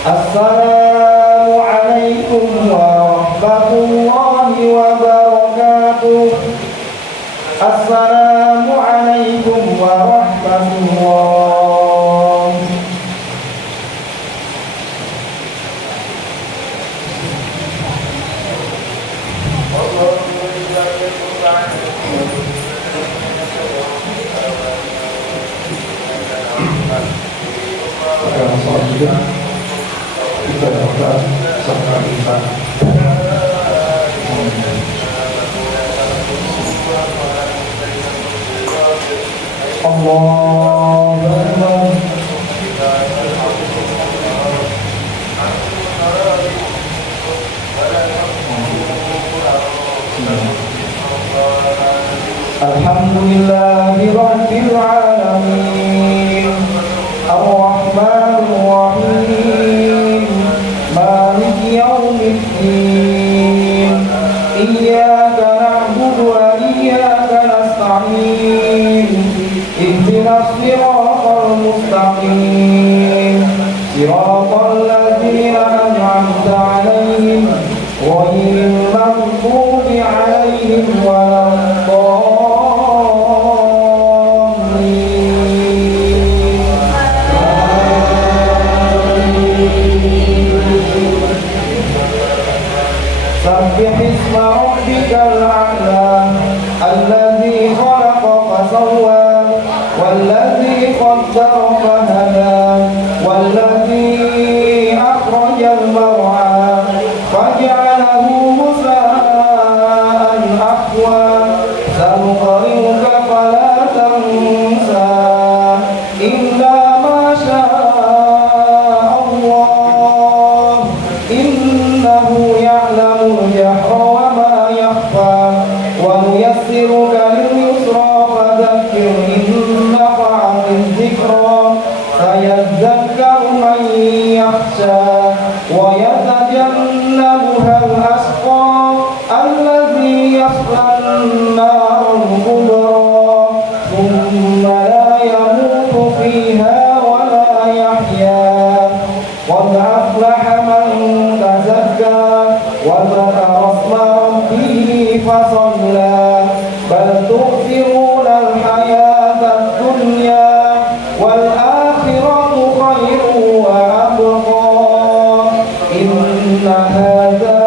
السلام عليكم ورحمة الله وبركاته. السلام عليكم ورحمة الله. Kita dapat sahkan insan. Allah Akbar. Alhamdulillahi Rabbil Alamin. Ar-Rahmanir Rahim. مالك يوم الدين. إياك نعبد وإياك نستعين. اهدنا الصراط المستقيم صراط الذين أنعمت عليهم غير المغضوب عليهم ولا سبح اسم ربك الأعلى الذي خلق فسوى والذي قدر فهدى والذي أخرج المرعى فجعله غثاء أحوى سنقرئك فلا تنسى إلا ما شاء الله إنه يعلم الجهر وما يخفى ونيسرك لليسرى فذكر إن نفعت الذكرى سيذكر من يخشى ويتجنبها الأشقى الذي يصلى النار الكبرى ثم لا يموت فيها ولا يحيا قد أفلح من تزكى وذكر اسم ربه فصلى بل تؤثرون الحياة الدنيا والآخرة خير وأبقى إن هذا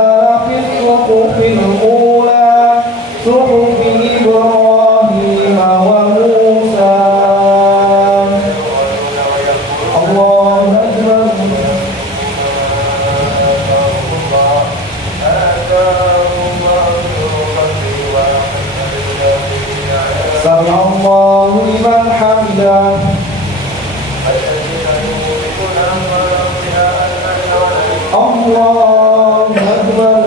في الصحف الأولى صحف إبراهيم وموسى. الله أكبر. سمع الله لمن حمده. الله أكبر.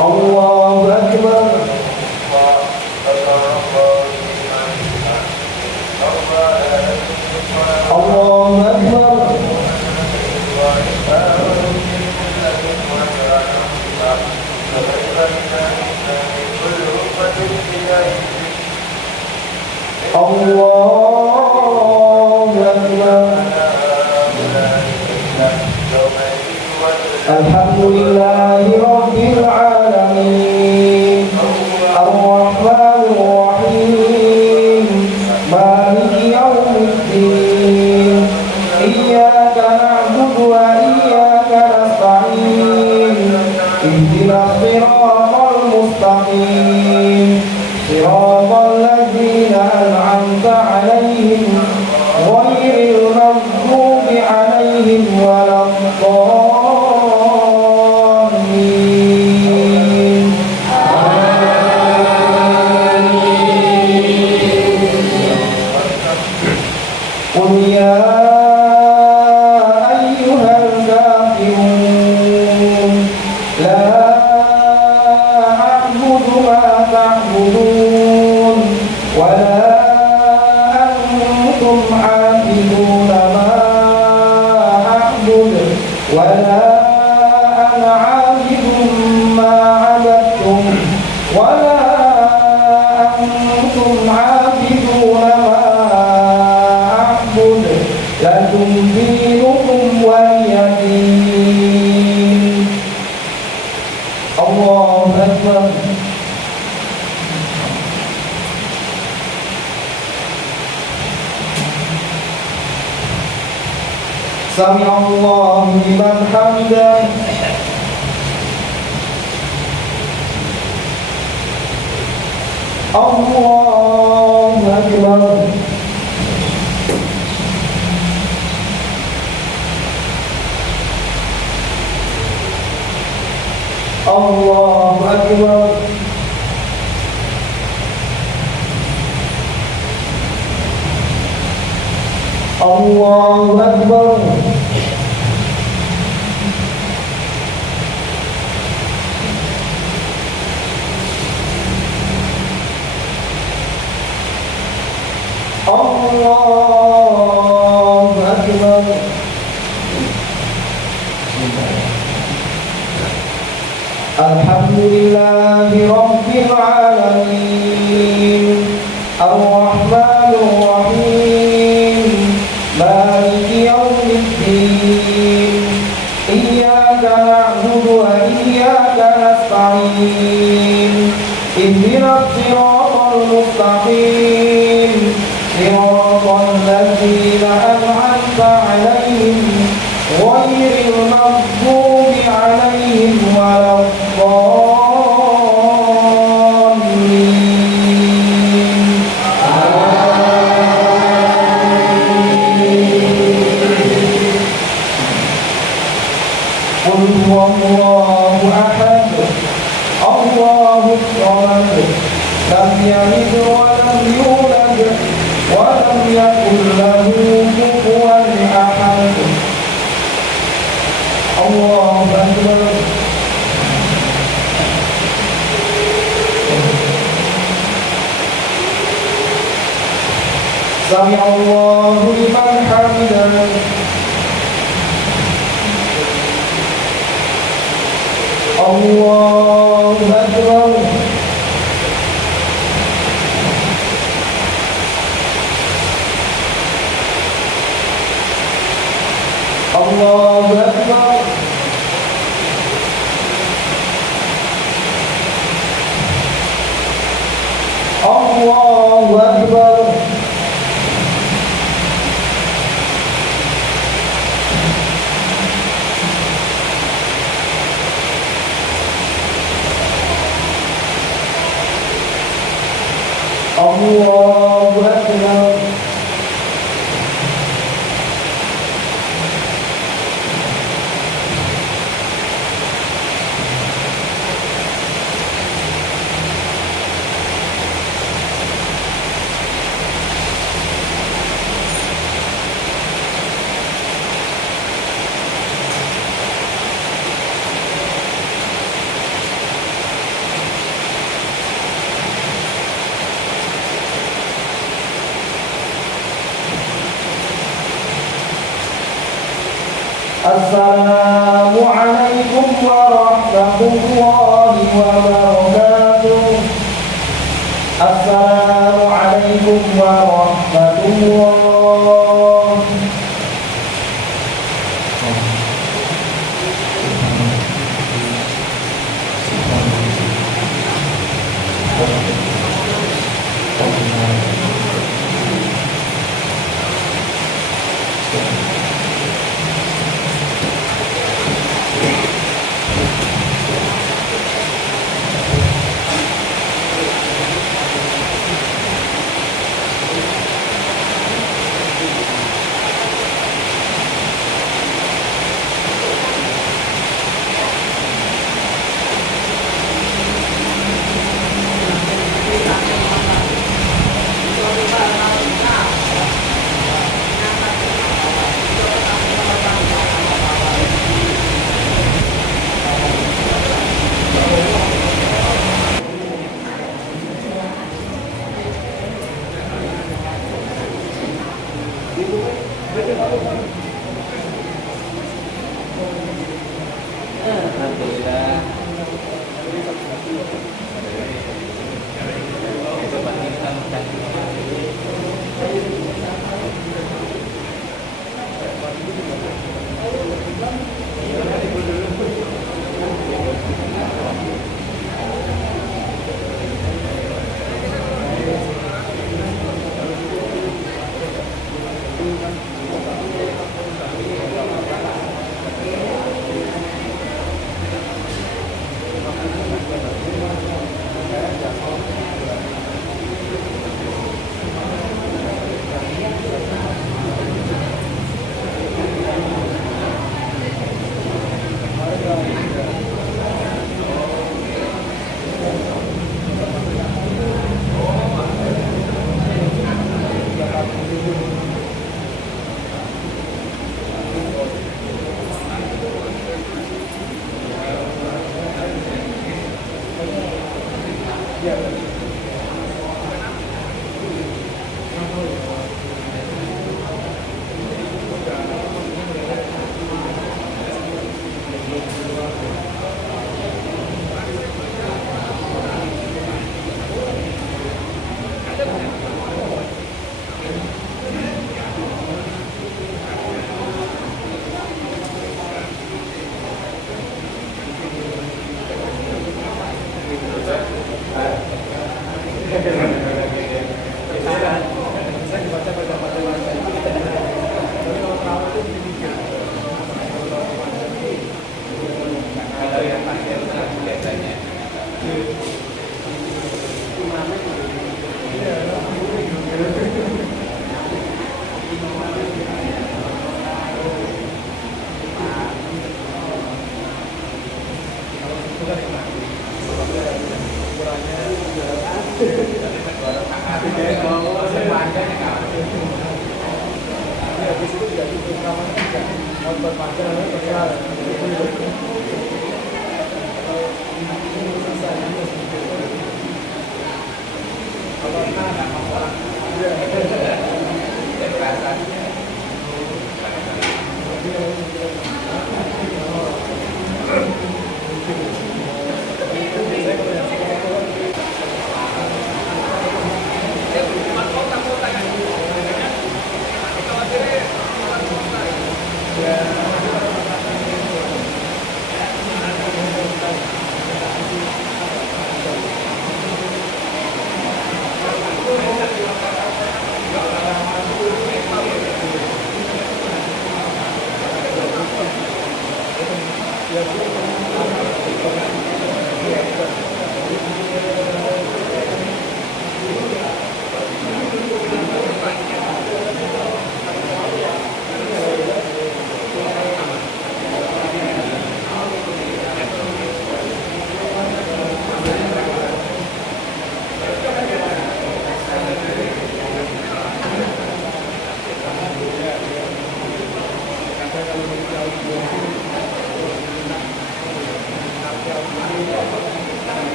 الله أكبر. الله أكبر. كل أمة بجاههم الله أكبر. الحمد لله رب العالمين الرحمن الرحيم مالك يوم الدين إياك نعبد وإياك نستعين اهدنا الصراط المستقيم صراط الذين أنعمت عليهم غير المغضوب عليهم ولا الضالين. قل يا أيها الكافرون لا أعبد ما تعبدون ولا أنتم عابدون ما أعبد ولا أنا عابد ما عبدتم ولا أنتم عابدون ما أعبد لكم دينكم ولي دين. الله أكبر. سمع الله لمن حمده. الله أكبر. الله أكبر. الله أكبر. الله أكبر. الحمد لله رب العالمين الرحمن الرحيم مالك يوم الدين إياك نعبد وإياك نستعين اهدنا الصراط المستقيم صراط الذين أنعمت عليهم غير المغضوب عليهم ولا الضالين. قل هو الله أحد الله الصمد لم يلد ولم يولد ولم يكن له كفوا أحد. الله أكبر. سمع الله لمن حمده. الله أكبر. الله أكبر. الله أكبر. الله أكبر. السلام عليكم ورحمة الله وبركاته. السلام عليكم ورحمة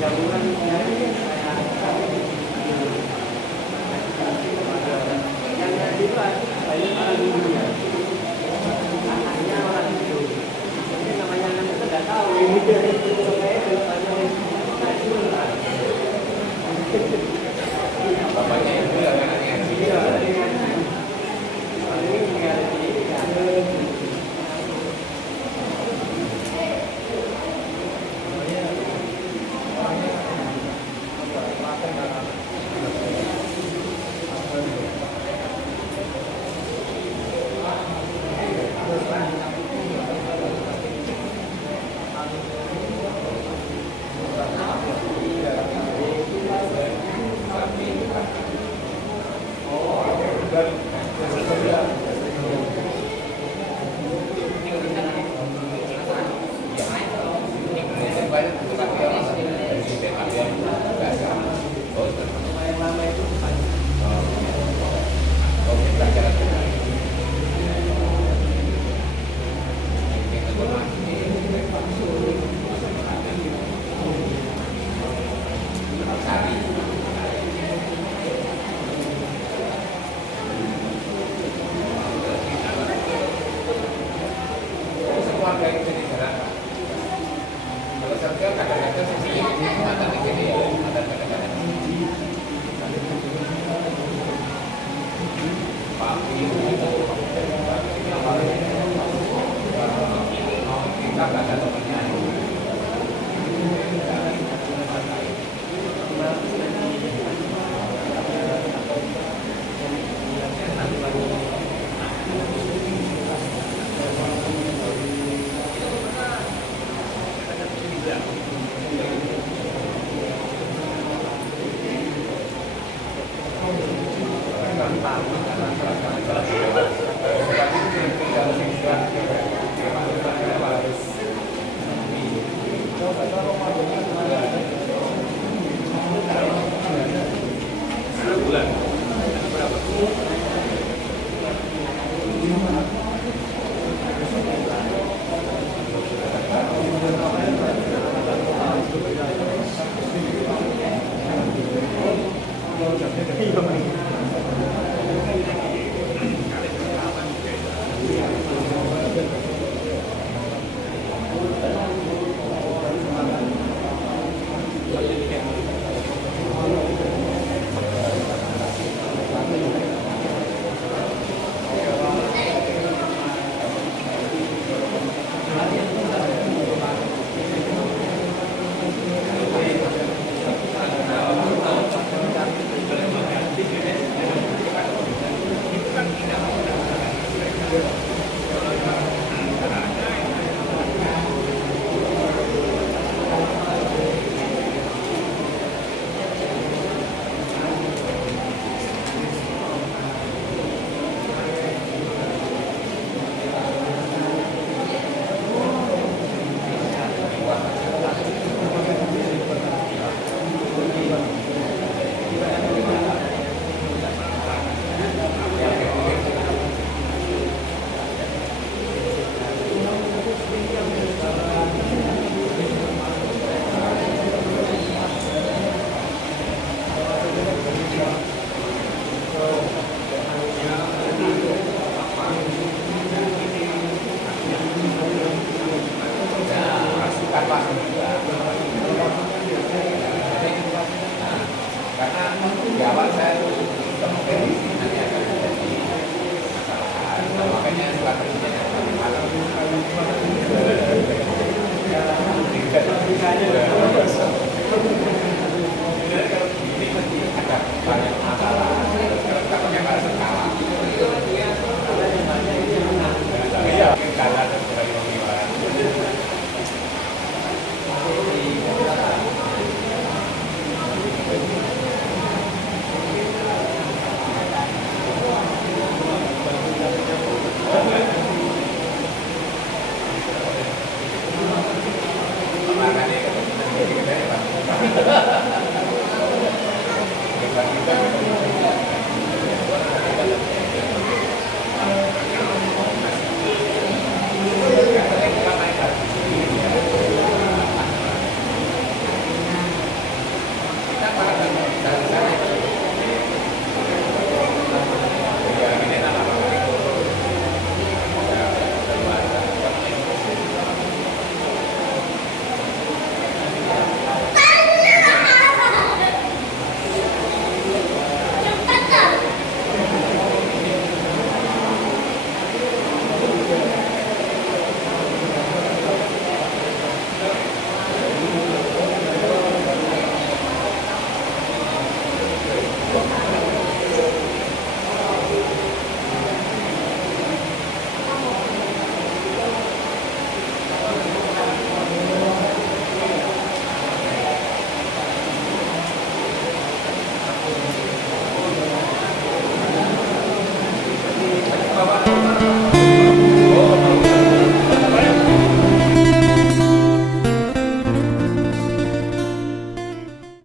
Hahaha.